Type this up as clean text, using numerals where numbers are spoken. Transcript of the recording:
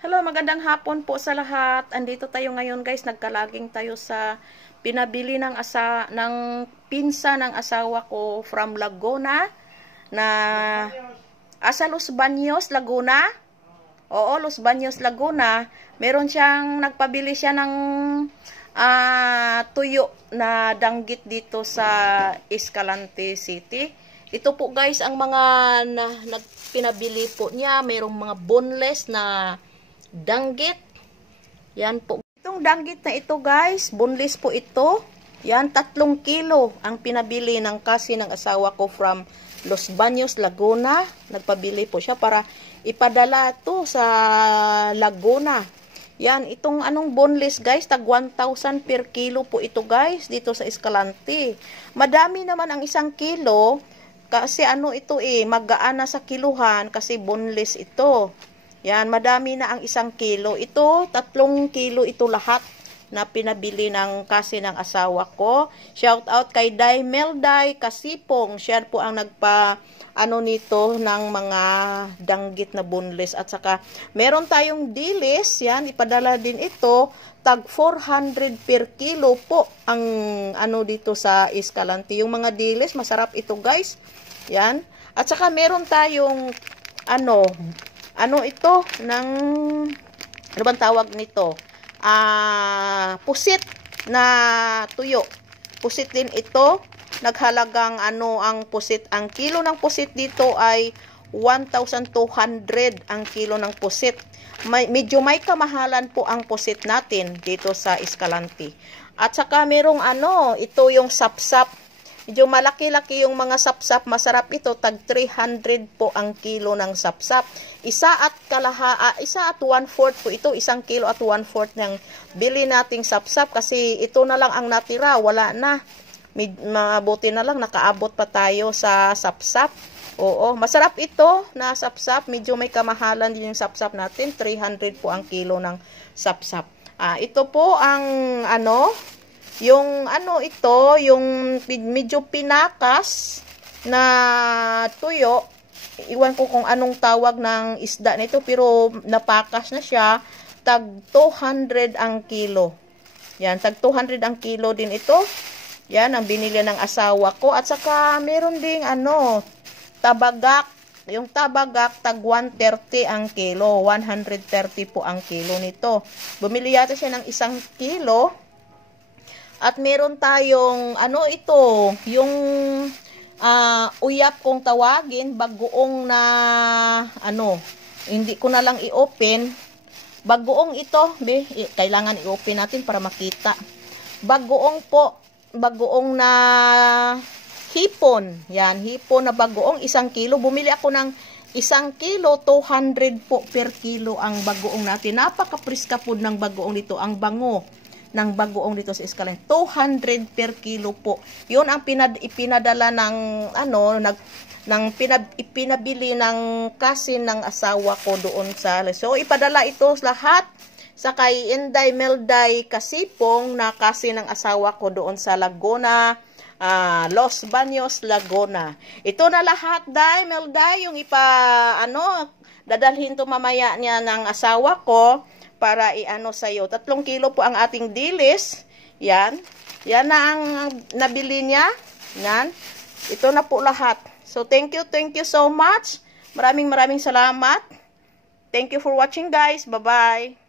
Hello, magandang hapon po sa lahat. Andito tayo ngayon guys, nagkalaging tayo sa pinabili ng pinsa ng asawa ko from Laguna na Los Baños, Laguna. Oo, Los Baños, Laguna. Meron siyang nagpabili siya ng tuyo na danggit dito sa Escalante City. Ito po guys ang mga pinabili po niya. Merong mga boneless na danggit. Yan po. Itong danggit na ito guys, boneless po ito. Yan, 3 kilo ang pinabili ng kasi ng asawa ko from Los Baños, Laguna. Nagpabili po siya para ipadala to sa Laguna. Yan, itong boneless guys, tag 1,000 per kilo po ito guys, dito sa Escalante. Madami naman ang 1 kilo, kasi ito magaan na sa kiluhan, kasi boneless ito. Yan, madami na ang 1 kilo. Ito, 3 kilo ito lahat na pinabili ng kasi ng asawa ko. Shout out kay Melday Kasipong. Siya po ang nito ng mga danggit na boneless. At saka, meron tayong dilis. Yan, ipadala din ito. Tag 400 per kilo po ang dito sa Escalante. Yung mga dilis, masarap ito guys. Yan. At saka, meron tayong ito ng ano bang tawag nito? Pusit na tuyo. Pusit din ito. Naghalagang ang pusit. Ang kilo ng pusit dito ay 1,200 ang kilo ng pusit. Medyo may kamahalan po ang pusit natin dito sa Escalante. At saka merong ito yung sapsap. Medyo malaki-laki yung mga sapsap. Masarap ito. Tag 300 po ang kilo ng sapsap. Isa at 1/4 po ito. 1 kilo at 1/4 ng bili nating sapsap. Kasi ito na lang ang natira. Wala na. Mabuti na lang nakaabot pa tayo sa sapsap. Oo. Masarap ito na sapsap. Medyo may kamahalan din yung sapsap natin. 300 po ang kilo ng sapsap. Ito po ang yung yung medyo pinakas na tuyo. Iwan ko kung anong tawag ng isda nito, pero napakas na siya. Tag 200 ang kilo. Yan, tag 200 ang kilo din ito. Yan ang binili ng asawa ko. At saka meron ding tabagak. Yung tabagak tag 130 ang kilo. 130 po ang kilo nito. Bumili yata siya ng 1 kilo. At meron tayong yung uyap kung tawagin, bagoong na hindi ko na lang i-open. Bagoong ito, kailangan i-open natin para makita. Bagoong po, bagoong na hipon. Yan, hipon na bagoong 1 kilo. Bumili ako ng 1 kilo, 200 po per kilo ang bagoong natin. Napaka-priska po ng bagoong dito, ang bango ng bagoong dito sa Escalante. 200 per kilo po. Yun ang ipinadala ipinabili ng kasi ng asawa ko doon sa. So, ipadala ito lahat sa kay Inday Melday Kasipong na kasi ng asawa ko doon sa Laguna, Los Baños, Laguna. Ito na lahat, Melday, yung dadalhin to mamaya niya ng asawa ko para sa'yo. 3 kilo po ang ating dilis. Yan. Yan na ang nabili niya. Yan. Ito na po lahat. So, thank you so much. Maraming salamat. Thank you for watching guys. Bye-bye.